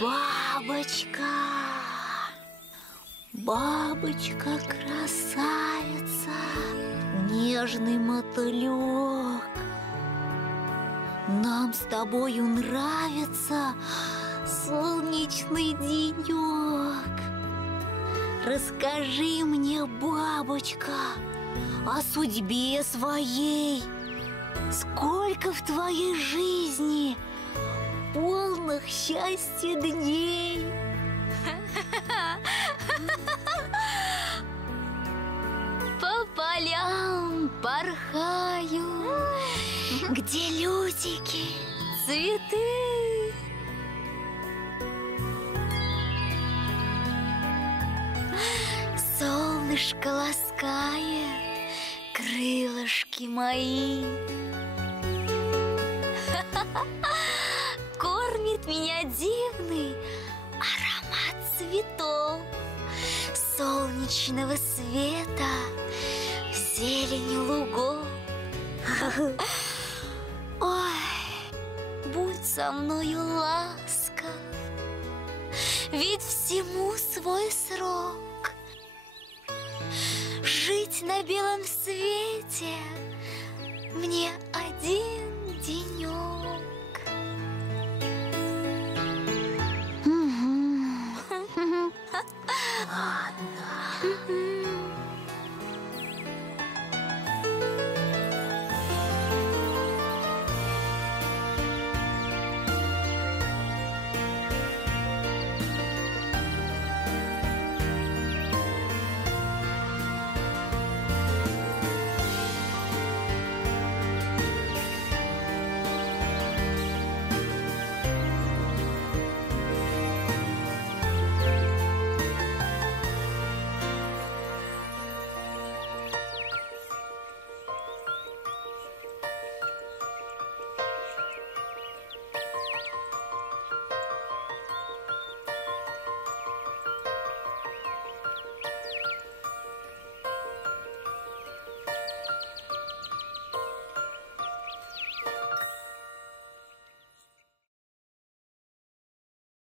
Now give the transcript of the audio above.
Бабочка, бабочка-красавица, нежный мотылек, нам с тобою нравится солнечный денек. Расскажи мне, бабочка, о судьбе своей. Сколько в твоей жизни полных счастья дней? По полям порхаю, где лютики, цветы. Солнышко ласкает крылышки мои, кормит меня дивный аромат цветов, солнечного света, зелени лугов. Ой, будь со мною ласков, ведь всему свой срок. Жить на белом свете мне один денек.